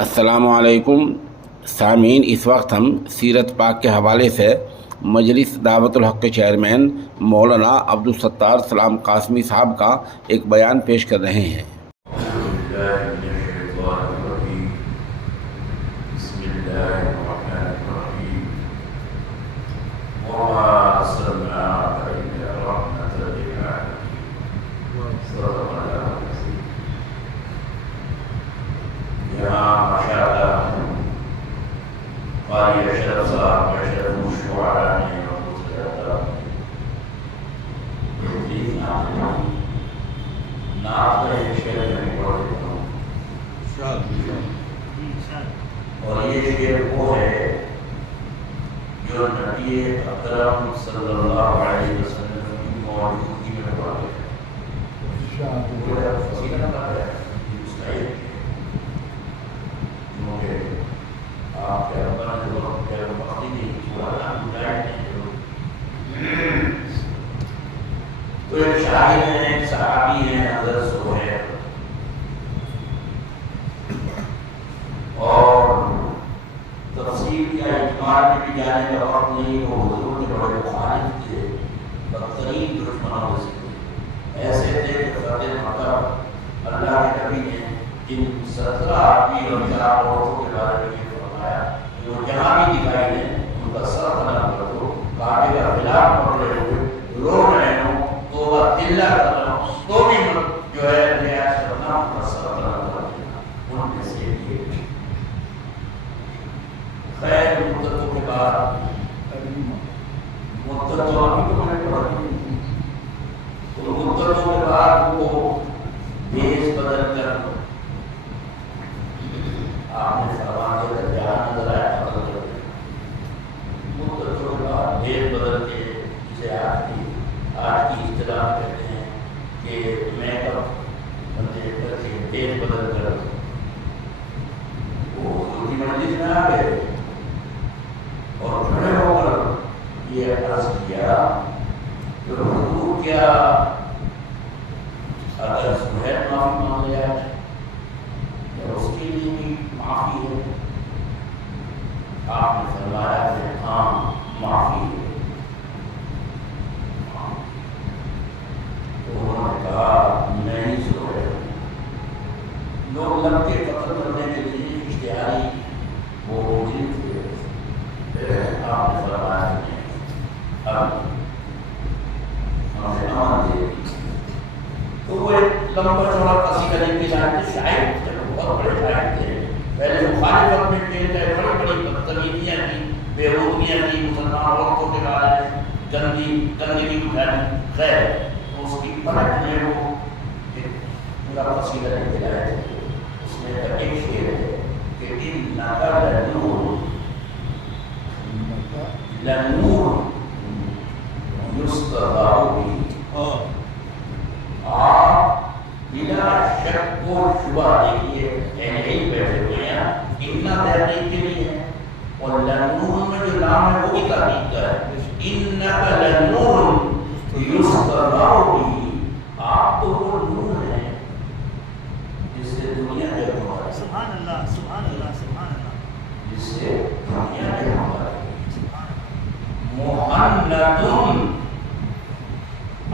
السلام علیکم سامعین، اس وقت ہم سیرت پاک کے حوالے سے مجلس دعوت الحق کے چیئرمین مولانا عبدالستار سلام قاسمی صاحب کا ایک بیان پیش کر رہے ہیں۔ قاری اشرف صاحب اشرف الشعراء نے اور دوسرے نعت کا ایک شعر میں پڑھ دیتا ہوں، اور یہ شعر وہ ہے جو نبی اکرم صلی اللہ علیہ وسلم کی موجودگی میں پڑھا گیا ہے۔ آپ کے ربنا جو وقت ہے وہ وقتی نہیں چھوڑا گزائش نہیں تو ایک شاعر ہیں، ایک صحابی ہیں حضرت زہیر، اور تفصیل یا اجمال میں بھی جانے کا وقت نہیں، وہ حضور کے بڑے مخالف تھے، بدترین دشمنوں سے تھے، ایسے تھے کہ فتح مکہ اللہ کے نبی نے جن 17 آدمی اور 4 عورتوں کے بارے میں وہ جہاں بھی دکھائی دیں ان کا سر قلم کر دو، کعبے کا خلاف پڑھ رہے ہوئے رو رہے ہوں، توبہ دلہ کرنا ہو تو بھی جو ہے ریاض کرنا، ان کا سر قلم کر دینا، ان میں سے یہ خیر مدتوں کے بعد مدتوں کے بعد وہ بھیس بدل کر آپ نے فرما دیا جہاں نظر آیا بدل کر مدتوں کے بعد بھیس بدل کے جسے آج کی اصطلاح کہتے ہیں کہ میک اپ بندے کر کے بھیس بدل کر وہ حضور کی مجلس میں آ گئے اور کھڑے ہو کر یہ عرض کیا کہ حضور کیا اگر زہیر معافی مانگ لیا تو اس کے لیے بھی معافی ہے؟ آپ نے فرمایا کہ ہاں معافی ہے۔ تو انہوں نے کہا میں نہیں زہیر ہوں۔ لوگ لب کے قتل کرنے کے لیے اشتہاری وہ مجرم تھے، آپ نے فرمایا کہ اب ہمیں امان دے دی۔ تو وہ ایک لمبا چوڑا قصیدہ لکھ کے جاتے، شاعر تھے، بہت بڑے شاعر تھے، پہلے مخالفت میں پیش گئے، بڑی بڑی بدتمیزیاں کی، بےروزگیاں کی، مسلمان عورتوں کے بارے میں گندگی اٹھانی، خیر تو اس کی پلٹ میں وہ ایک پورا قصیدہ لکھ کے جائے تھے۔ اس میں ایک شعر ہے کہ انک لنور یستضاء بہ، آپ بلا شک و شبہ دیکھیے یہی بیٹھے ہوئے ہیں، اتنا تحقیق کے لیے ہے، اور لنور میں جو نام ہے وہ بھی تحقیق کا ہے، انک لنور یستضاء بہ، آپ تو وہ نور ہیں جس سے دنیا جگمگا رہی ہے، سبحان اللہ سبحان اللہ سبحان اللہ، جس سے دنیا جگمگا رہی ہے۔ محمد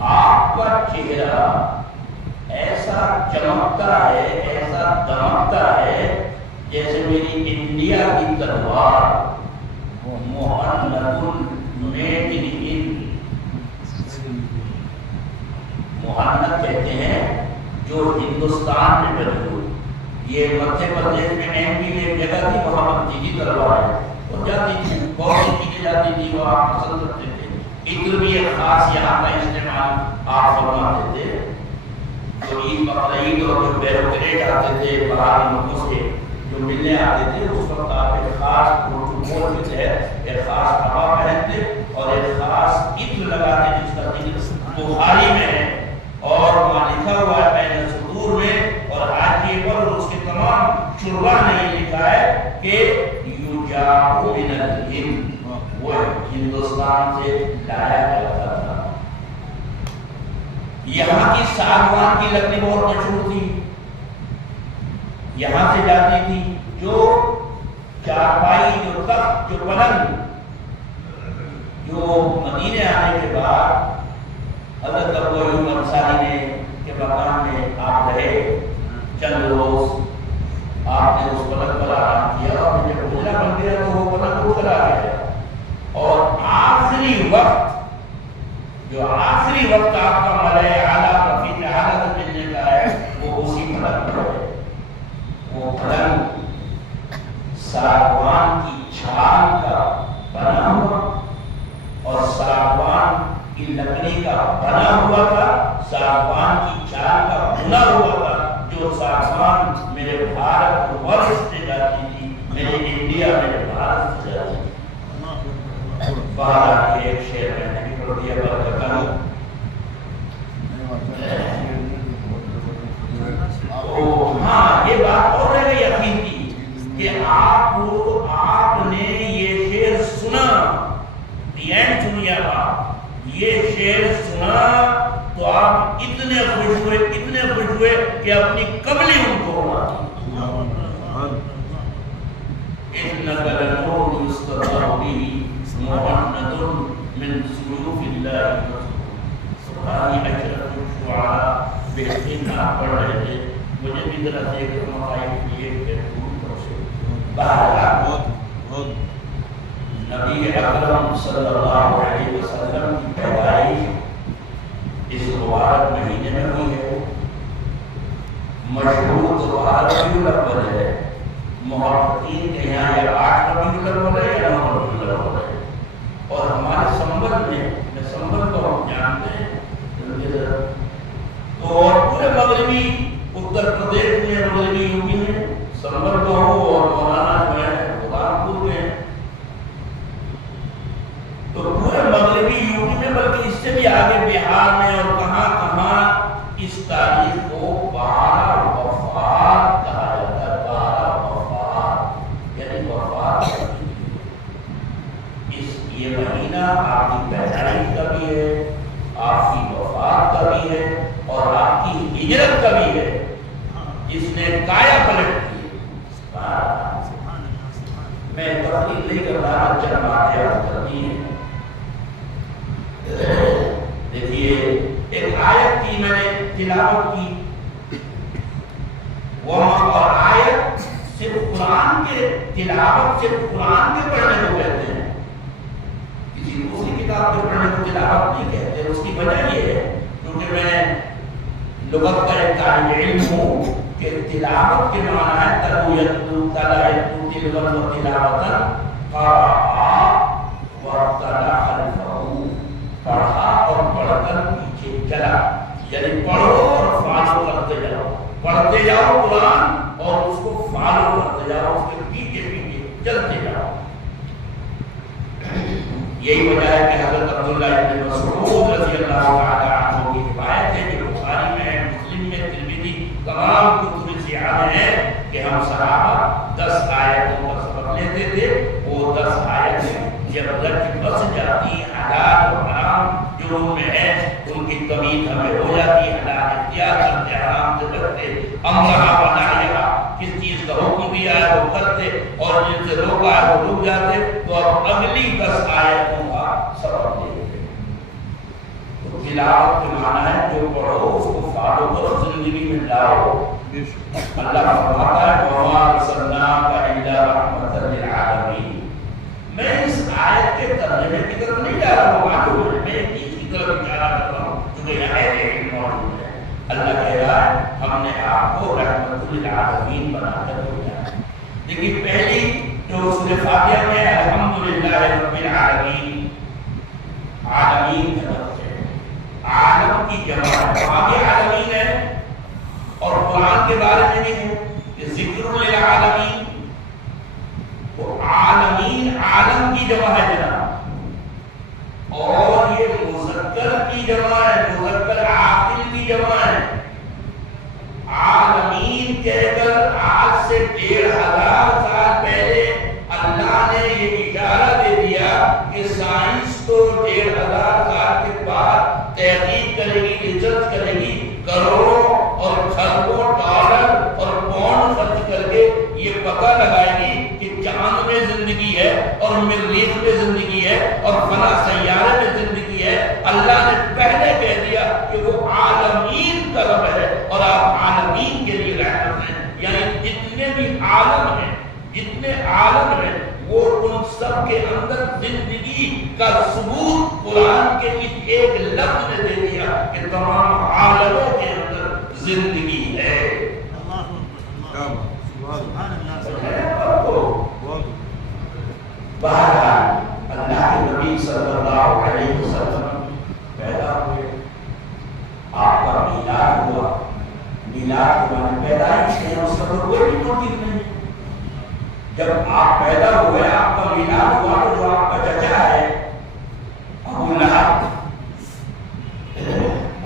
آپ کا چہرہ ایسا چمکتا ہے، ایسا دمکتا ہے جیسے میری انڈیا کی تلوار، محمد میڈ ان ہند، محمد کہتے ہیں جو ہندوستان میں پیدا ہوئی، یہ مدھیہ پردیش میں ایم پی میں ایک جگہ تھی، محمد جی کی تلوار ہے، وہ جاتی تھی بہت سی چیزیں جاتی تھی، وہ آپ پسند کرتے تھے، عطر بھی ایک خاص یہاں کا استعمال آپ فرماتے تھے، جو عید بقرعید اور جو بیروکریٹ آتے تھے باہر ملکوں سے جو ملنے آتے تھے، اس وقت آپ ایک خاص پروٹوکول کے تحت ایک خاص کپڑا پہنتے اور ایک خاص عطر لگاتے جس کا ذکر بخاری میں ہے اور وہاں لکھا ہوا ہے بین صدور میں، اور حاشیے پر اس کے تمام شرح نے لکھا ہے کہ یجاء من الہند، وہ ہندوستان سے لایا جاتا تھا۔ یہاں کی ساگوان کی لکڑی بہت مشہور تھی، یہاں سے جاتی تھی جو چارپائی، جو تخت، جو پلنگ جو مدینے آنے کے بعد حضرت ابو ایوب انصاری نے کے مکان میں آپ رہے چند روز، آپ نے اس پلنگ پر آرام کیا اور جب گزرا بن گیا تو وہ پلنگ اتر آ گیا، اور آخری وقت جو آخری وقت آپ کا ملائے اعلیٰ رفیق اعلیٰ سے ملنے کا ہے وہ اسی پلنگ پر ہے۔ وہ پلنگ ساگوان کی چھال کا بنا ہوا اور ساگوان کی لکڑی کا بنا ہوا تھا، ساگوان کی چھال کا بنا ہوا تھا، جو ساگوان میرے بھارت کو ورث سے جاتی تھی، میرے انڈیا میرے بھارت سے جاتی تھی۔ باہر ایک شعر میں نے بھی پڑھ دیا ہاں یہ بات اور رہ گئی یقین کی کہ آپ نے یہ شعر سنا، دین سنیا بات، یہ شعر سنا تو آپ اتنے خوش ہوئے کہ اپنی قبلی ان کو إِنَّكَ لَنُورٌ يُسْتَضَاءُ بِهِ مُعَنَّدٌ مِنْ سُيُوفِ اللَّهِ سبحانی اشرف الشعراء بہترین آپ پڑھ رہے تھے، مجھے بھی ذرا سے ایک مقائی کیے کہ بہرحال نبی اکرم صلی اللہ علیہ وسلم کی پیدائش اس مبارک مہینے میں ہوئی ہے، مشہور تہوار ربیع الاول ہے، محققین کے یہاں یا 8 ربیع الاول ہے یا 9 ربیع الاول ہے، اور ہمارے سنبل میں سنبل کو ہم جانتے ہیں تو، اور پورے مغربی اتر پردیش میں، مغربی یوپی میں سنبل کو ہو، اور مولانا جو ہے غلامپور میں، تو پورے مغربی یوپی میں بلکہ اس سے بھی آگے بہار میں اور کہاں کہاں اس تاریخ کو 12 وفات کہا جاتا ہے، 12 وفات یعنی وفات۔ یہ مہینہ آپ کی پیدائش کا بھی ہے، آپ کی وفات کا بھی ہے، اور آپ کی ہجرت کا بھی ہے، جس نے کایا پلٹ کی۔ میں تفصیل نہیں کر رہا، چند باتیں یاد کرتی ہیں۔ دیکھیے ایک آیت کی میں نے تلاوت کی، اور آیت صرف قرآن کے تلاوت صرف قرآن کے پڑھنے کو کہتے ہیں، کسی دوسری کتاب کے پڑھنے کو تلاوت نہیں کہتے۔ اس کی وجہ یہ ہے کیونکہ میں لغت کا ایک طالب علم ہوں کہ تلاوت کے معنی ہے تلویتو تلایتو تلوت و تلاوتن قرآ و تلا خلفہو، پڑھا اور پڑھ کر پیچھے چلا، یعنی پڑھو اور فالو کرتے جاؤ، پڑھتے جاؤ قرآن اور اس کو فالو کرتے جاؤ، اس کے پیچھے پیچھے چلتے جاؤ۔ یہی وجہ ہے کہ حضرت عبداللہ ابن مسعود رضی اللہ تعالی عنہ کی روایت ہے جو بخاری میں ہے، مسلم میں، ترمذی، تمام کتب سیاح میں ہے کہ ہم صحابہ 10 آیتوں کا سبق لیتے تھے، وہ 10 آیتیں جب رچ بس جاتی، حلال اور حرام جو ان میں ہے ان کی تمیز ہمیں ہو جاتی، حلال اختیار کرتے، حرام سے بچتے، امرہ بنایا، کس چیز کا حکم دیا ہے وہ کرتے، اور جن سے روکا ہے وہ رک جاتے۔ تو اب اگلی 10 آیتوں کا سبق دیتے ہیں۔ تو تلاوت کے معنی ہے جو پڑھو اس کو فالو کرو، زندگی میں لاؤ۔ اللہ فرماتا ہے وَمَا أَرْسَلْنَاكَ إِلَّا رَحْمَةً لِلْعَالَمِينَ۔ میں اس آیت کے ترجمے کی طرف نہیں جا رہا ہوں، میں اس کی طرف اشارہ کر رہا ہوں کیونکہ یہاں ایک موجود ہے۔ اللہ کہہ رہا ہے ہم نے آپ کو رحمت للعالمین بنا کر بھیجا ہے۔ دیکھیے پہلی جو سورہ فاتحہ میں الحمدللہ رب العالمین، عالمین کا لفظ ہے، عالم کی جمع ہے، آگے عالمین ہے، اور قرآن کے بارے میں بھی ہے کہ ذکر للعالمین، وہ عالمین عالم کی جمع ہے جناب، اور یہ مذکر کی جمع ہے، مذکر عاقل کی جمع ہے۔ عالمین کہہ کر آج سے 1500 سال پہلے اللہ نے یہ اشارہ دے دیا کہ سائنس تو 1500 سال کے بعد تحقیق کرے گی، ریسرچ کرے گی، کروڑوں اور کھربوں ڈالر اور پاؤنڈ خرچ کر کے یہ پتہ لگا لگائے گی کہ چاند میں زندگی ہے اور مریخ میں زندگی ہے اور فلاں سیارے میں زندگی ہے، اللہ نے پہلے کہہ دیا کہ وہ عالمین کا رب ہے اور آپ عالمین کے لیے رحمت ہیں، یعنی جتنے بھی عالم ہیں، جتنے عالم ہیں وہ ان سب کے اندر زندگی کا ثبوت قرآن کے اس ایک لفظ نے دے دیا کہ تمام عالموں کے اندر زندگی ہے۔ بہرحال اللہ کے نبی صلی اللہ علیہ وسلم پیدا ہوئے، آپ کا میلاد ہوا، میلاد کے معنی پیدائش ہے، اس کا کوئی بھی موٹیو نہیں۔ جب آپ پیدا ہوئے، آپ کا میلاد ہوا، تو جو آپ کا چچا ہے ابو لہب،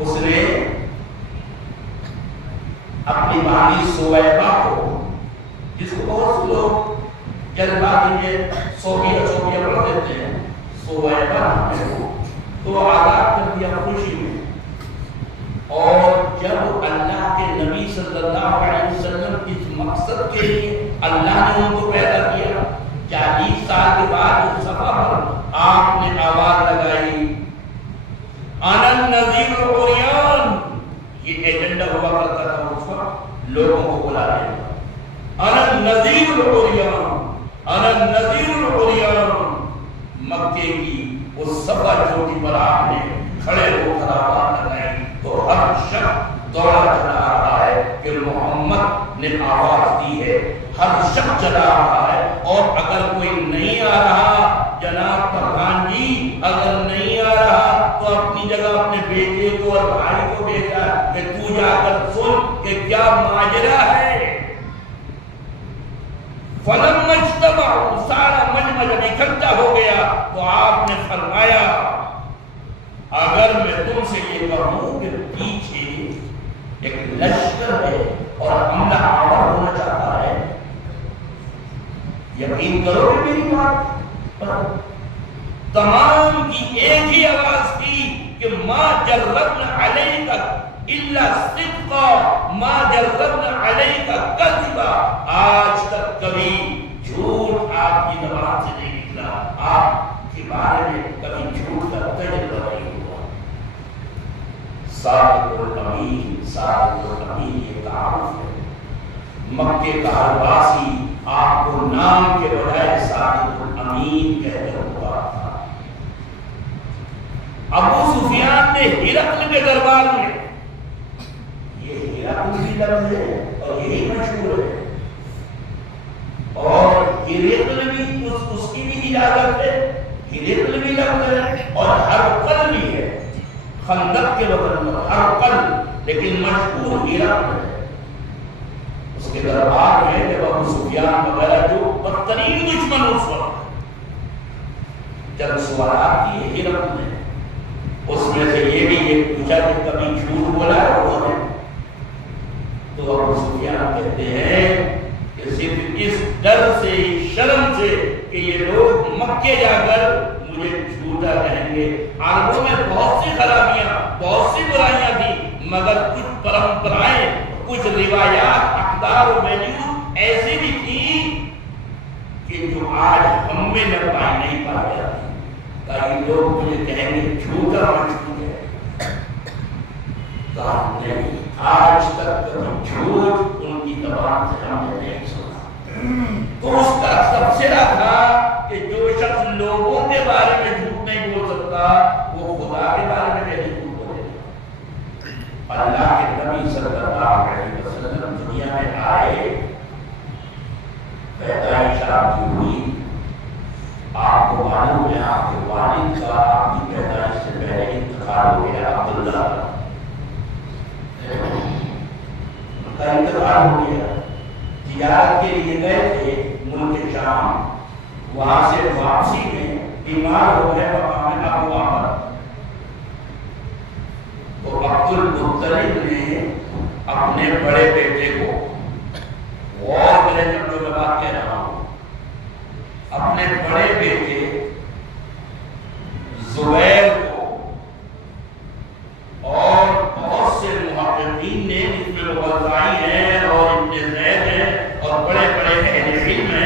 اس نے اپنی بھانی سویبہ کو، جس کو بہت سے لوگ جذباتی میں صوفیہ پڑھ دیتے ہیں، سویبہ نام ہے وہ، تو آزاد کر دیا خوشی میں۔ اور جب اللہ کے نبی صلی اللہ علیہ وسلم اس مقصد کے لیے اللہ نے ان کو پیدا کیا، 40 سال کے بعد اس صفحہ پر آپ نے آواز لگائی انا النذیر العریان، یہ ایجنڈا ہوا کرتا تھا اس وقت، لوگوں کو بلانے کا، انا النذیر العریان، انا النذیر العریان۔ مکے کی اس صفحہ چوٹی پر آپ نے کھڑے ہو کر آواز لگائی تو ہر شخص دوڑا چلا رہا ہے کہ محمد نے آواز دی ہے، ہر شخص چلا رہا ہے۔ اور اگر کوئی نہیں آ رہا، جناب پردھان جی اگر نہیں آ رہا تو اپنی جگہ اپنے بیٹے کو اور بھائی کو بھیجا کہ تو جا کر سن کہ کیا ماجرا ہے۔ فلما اجتمعوا، سارا مجمع جب اکٹھا ہو گیا تو آپ نے فرمایا اگر میں تم سے یہ کہوں کہ پیچھے ایک لشکر ہے اور حملہ آور ہونا چاہتا ہے، یقین کرو گے میری بات پر؟ تمام کی ایک ہی آواز تھی کہ ما جربنا علیک الا صدقا، ما جربنا علیک کذبا، آج تک کبھی جھوٹ آپ کی زبان سے نہیں نکلا، آپ کے بارے میں کبھی جھوٹ کا تجربہ نہیں ہوا۔ صادق الامین، صادق الامین یہ تعارف ہے۔ مکے کا ہر واسی آپ کو نام کے بجائے صادق الامین کہہ کر پکارتا تھا۔ ابو سفیان نے ہرقل کے دربار میں، یہ ہرقل کی لفظ ہے اور یہی مشہور ہے، اور ہرقل بھی اس کی بھی اجازت ہے، ہرقل بھی لفظ ہے اور ہرقل بھی ہے، خندق کے وقت میں ہرقل، لیکن مشہور ہرقل ہے۔ اس کے دربار میں جب ابو سفیان وغیرہ جو بدترین دشمن اس وقت جب سوالات کیے ہرقل نے، اس میں سے یہ بھی یہ پوچھا کہ کبھی جھوٹ بولا ہے انہوں نے؟ تو ابو سفیان کہتے ہیں کہ صرف اس ڈر سے، شرم سے کہ یہ لوگ مکے جا کر مجھے جھوٹا کہیں گے۔ عربوں میں بہت سی خرابیاں، بہت سی برائیاں تھیں، مگر کچھ پرمپرائیں، کچھ روایات، اقدار و ویلیوز ایسی بھی تھی کہ جو آج ہم میں نہ پائی نہیں پائی جاتی۔ تاکہ لوگ مجھے کہیں گے جھوٹا مشہور ہے، کہا نہیں، آج تک جھوٹ ان کی زبان سے ہم نے نہیں سنا۔ تو اس کا تبصرہ تھا کہ جو شخص لوگوں کے بارے میں جھوٹ نہیں بول سکتا وہ خدا کے بارے میں نہیں جھوٹ بولے گا۔ اللہ کے نبی صلی اللہ علیہ وسلم دنیا میں آئے، پیدائش آپ کی ہوئی، آپ کو معلوم ہے آپ کے والد کا آپ کی پیدائش سے پہلے انتقال ہو گیا، عبداللہ کا انتقال ہو گیا۔ تجارت کے لیے گئے تھے ملک شام، وہاں سے واپسی میں بیمار ہو گئے مقام ابو عمر، تو عبد المطلب نے اپنے بڑے بیٹے کو، اور میرے جب جو میں بات کہہ رہا ہوں، اپنے بڑے بیٹے زبیر کو، اور بہت سے محققین نے جس میں مغزائی ہیں اور ابن زید ہیں اور بڑے بڑے اہل علم ہیں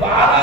12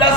10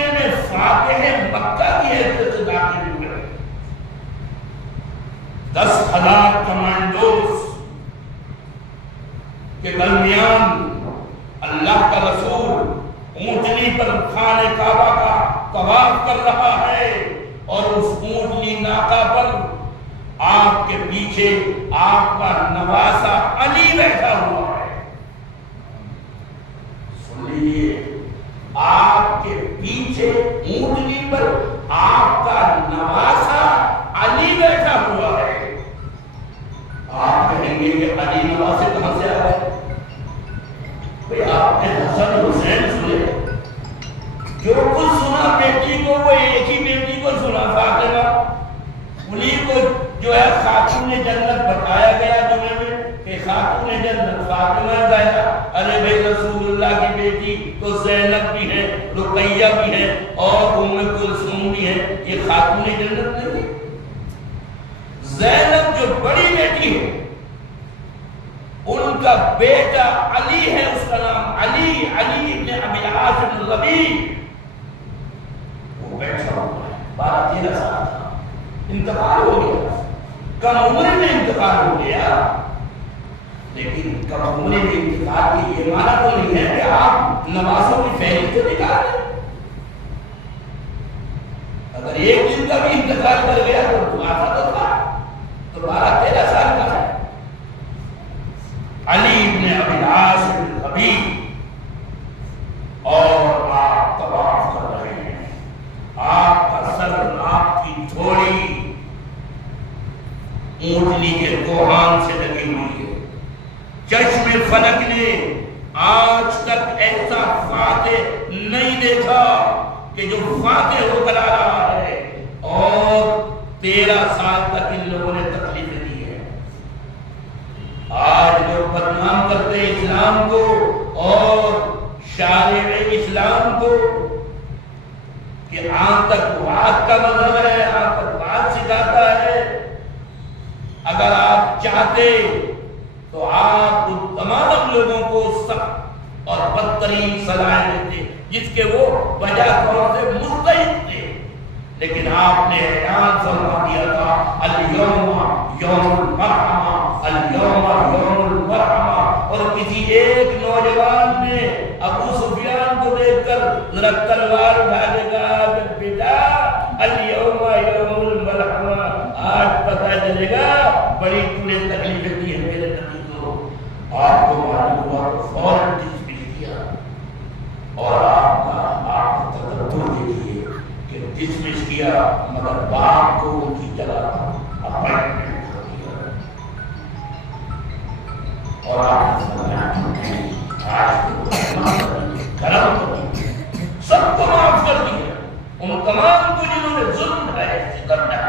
مکے میں فاتح مکہ کی حیثیت سے داخل ہوئے. 10,000 کمانڈوز کے درمیان اللہ کا رسول اونٹنی پر خانہ کعبہ کا طواف کر رہا ہے اور اس اونٹنی ناقہ پر آپ کے پیچھے آپ کا نواسا علی بیٹھا ہوا ہے. سن لیجیے، آپ کے پیچھے اونٹنی پر آپ کا نواسا علی بیٹھا ہوا ہے. آپ کہیں گے کہ علی نواسے کہاں سے آ گئے؟ بھئی آپ نے حسن حسین سنے، جو کچھ سنا بیٹی کو وہ ایک ہی بیٹی کو سنا، فاطمہ. انہیں کو جو ہے خاتون جنت بتایا گیا جمعے میں کہ خاتون جنت فاطمہ زہرا. ارے بھائی رسول اللہ کی بیٹی تو زینب بھی ہے، رقیہ بھی ہے اور ام کلثوم بھی ہے، یہ خاتون جنت نہیں ہے. زینب جو بڑی بیٹی ہے ان کا بیٹا علی ہے، اس کا نام علی ابن ابی العاص بن ربیع. وہ بیٹھا ہوا ہے، 12-13 سال کا، انتقال ہو گیا، کم عمر میں انتقال ہو گیا. لیکن کم عمر میں انتقال کی یہ معنی تو نہیں ہے کہ آپ نوازوں کی فہرست سے نکال دیں. اگر ایک دن کا بھی انتقال کر گیا تو آتا تو تھا، تو 12-13 سال کا ہے. علی ابن ابی العاص بن ربیع، اور آپ طواف کر رہے ہیں. آپ کا سر، آپ کی تھوڑی اونٹنی کے کوہان سے لگی ہوئی ہے. چشم فلک نے آج تک ایسا فاتح نہیں دیکھا کہ جو فاتح ہو کر آ رہا ہے، اور 13 سال تک ان لوگوں نے تکلیفیں دی ہے. آج لوگ بدنام کرتے اسلام کو اور شارع اسلام کو کہ آج تک بات کا مذہب ہے، آج تک بات سکھاتا ہے. اگر آپ چاہتے تو آپ ان تمام لوگوں کو سخت اور بدترین سزائیں دیتے جس کے وہ وجہ طور سے مستحق تھے. لیکن آپ نے اعلان فرما دیا تھا الیوم یوم المرحمہ، الیوم یوم المرحمہ. اور کسی ایک نوجوان نے ابو سفیان کو دیکھ کر ذرا تلوار اٹھا کے کہا کہ بیٹا الیوم یوم المرحمہ، آج پتہ چلے گا بڑی تمہیں تکلیفیں دی ہے میرے نبی کو. آپ کو معلوم ہوا تو فوراً ڈسمس کیا، اور آپ کا تدبر دیکھیے کہ ڈسمس کیا مگر باپ کو ان کی جگہ اپائنٹمنٹ کر دیا. اور آپ کرم سب کو معاف کر دیا، ان تمام کو جنہوں نے ظلم ہے ستم ہے،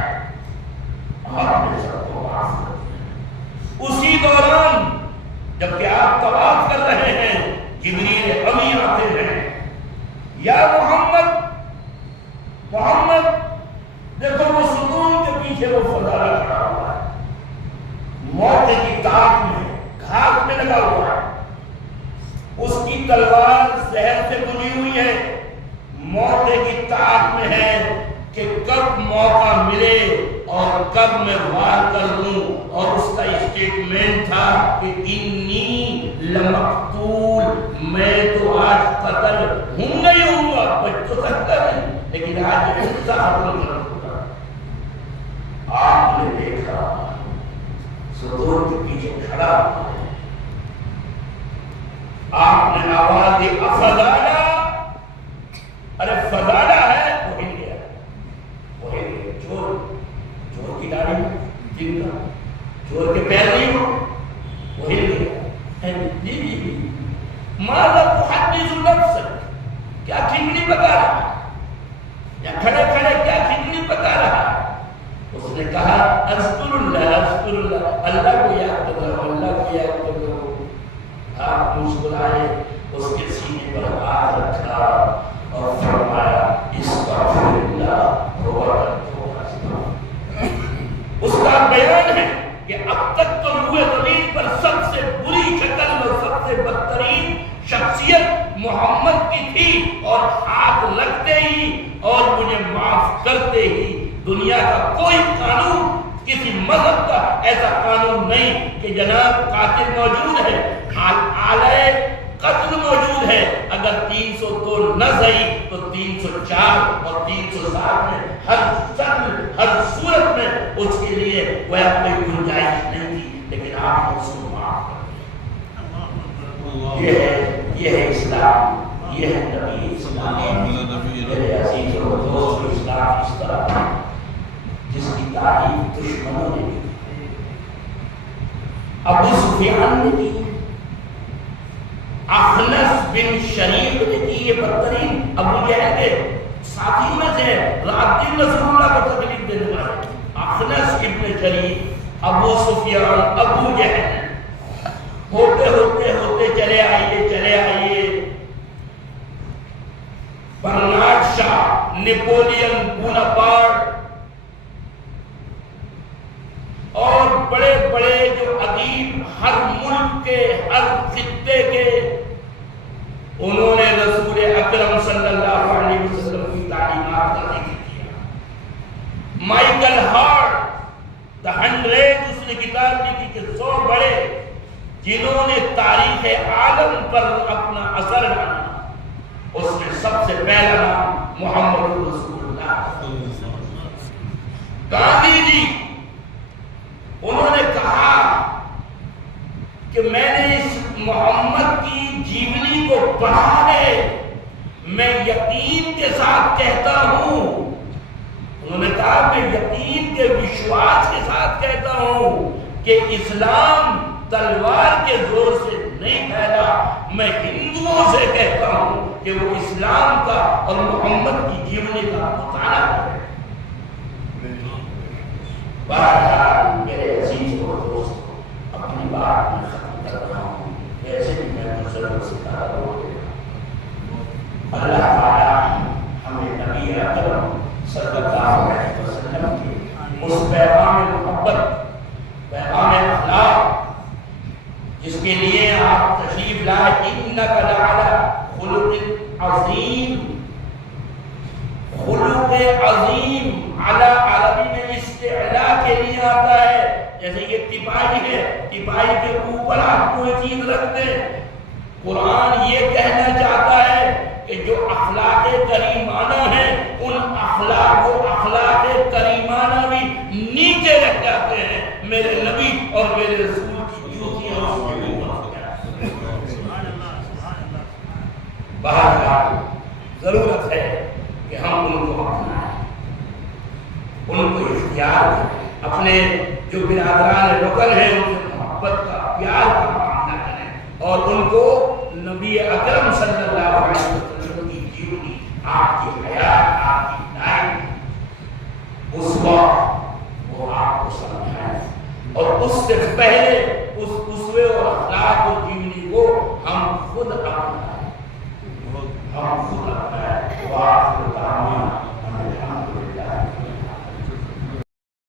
آپ نے سب کو معاف کر دیا. اسی دوران جبکہ آپ طواف کر رہے ہیں، جبریل امی آتے ہیں، یا محمد محمد دیکھو وہ ستون کے پیچھے وہ فضالہ کھڑا ہوا ہے، موت کی تاک میں گھاٹ میں لگا ہوا ہے. اس کی تلوار زہر سے بنی ہوئی ہے، موت کی تاک میں ہے کہ کب موقع ملے اور کب میں وار کر دوں. اور اس کا اسٹیٹمنٹ تھا کہ انی لمقتول، میں تو آج قتل ہوں نہیں ہوں گا، بچ تو سکتا نہیں لیکن آج حصہ ختم کر دوں گا. آپ نے دیکھا ستون کے پیچھے کھڑا ہوا ہے، آپ نے آواز دی افضالہ. ارے فضالہ ہے وہ ہل گیا، وہ ہل گیا. چور کی داڑھی جن کا چور کے پیر نہیں ہو، وہ ہل گیا. جی ماذا تحدث نفسك، کیا کھچڑی پکا رہا ہے، یا کھڑے کھڑے کیا کھچڑی پکا رہا ہے. اس نے کہا اذکر اللہ اذکر اللہ، اللہ کو یاد کرو، اللہ کو یاد کرو. آپ مسکرائے، اس کے سینے پر ہاتھ رکھا اور فرمایا استغفر اللہ هو الغفور الرحیم. اس کا بیان ہے کہ اب تک تو روئے زمین پر سب سے بری شکل اور سب سے بدترین شخصیت محمد کی تھی، اور ہاتھ رکھتے ہی اور مجھے معاف کرتے ہی. دنیا کا کوئی قانون، کسی مذہب کا ایسا قانون نہیں کہ جناب قاتل موجود ہے، آلہ قتل موجود ہے، اگر 302 نہ صحیح تو 304 اور 307 میں ہر شکل ہر صورت میں اس کے لیے کوئی گنجائش نہیں تھی، لیکن آپ نے اس کو معاف کر دیا. یہ ہے اسلام، یہ ہے نبی اسلام. میرے عزیز و دوست، اسلام اس طرح جس کی تعریف دشمنوں نے کی، ابو سفیان نے کی، اخنس بن شریف نے کی. یہ بدترین ابو جہل کے ساتھی میں سے رات دن رسول اللہ کو تکلیف دینے والے. اخنس ابن شریف، ابو سفیان، ابو جہل، ہوتے ہوتے ہوتے چلے آئیے برنارڈ شاہ، نیپولین بوناپارٹ اور بڑے بڑے جو ادیب ہر ملک کے، ہر خطے کے، انہوں نے رسول اکرم صلی اللہ علیہ وسلم کی تعلیمات کا ذکر کیا. مائیکل ہارٹ دا 100 اس نے کتاب لکھی کہ 100 بڑے جنہوں نے تاریخ عالم پر اپنا اثر ڈالا. اس میں سب سے پہلا نام محمد رسول اللہ. گاندھی جی، انہوں نے کہا کہ میں نے اس محمد کی جیونی کو پڑھا ہے، میں یقین کے ساتھ کہتا ہوں، انہوں نے کہا میں یقین کے وشواس کے ساتھ کہتا ہوں کہ اسلام تلوار کے زور سے نہیں پھیلا. میں ہندوؤں سے کہتا ہوں کہ وہ اسلام کا اور محمد کی جیونی کا مطالعہ کریں. بہرحال میرے عزیز و دوست، اپنی بات میں ختم کر رہا ہوں. ایسے بھی میں مسلم ستارہ ہو گیا. اللہ تعالیٰ ہمیں نبی اکرم صلی اللہ علیہ وسلم کے اس پیغام محبت، پیغام اخلاق جس کے لیے آپ تشریف لائے، انک لعلی خلق عظیم. خلق عظیم اعلی عربی میں استعلاء کے لیے آتا ہے. جیسے یہ تپاہی ہے، تپاہی کے اوپر آپ کوئی چیز رکھ دیں. قرآن یہ کہنا چاہتا ہے کہ جو اخلاق کریمانہ ہیں، ان اخلاق کریمانہ بھی نیچے رکھ جاتے ہیں. میرے نبی اور میرے رسول کی جوتیاں اس کے اوپر. بہرحال ضرورت ہے کہ ہم ان کو اپنائیں، ان کو اختیار کریں، اپنے جو برادران رکن ہیں ان سے محبت کا، پیار کا معاملہ کریں، اور ان کو نبی اکرم صلی اللہ علیہ وسلم کی جیونی، آپ کی حیات، آپ کی لائف، اس وقت وہ آپ کو سمجھائیں. اور اس سے پہلے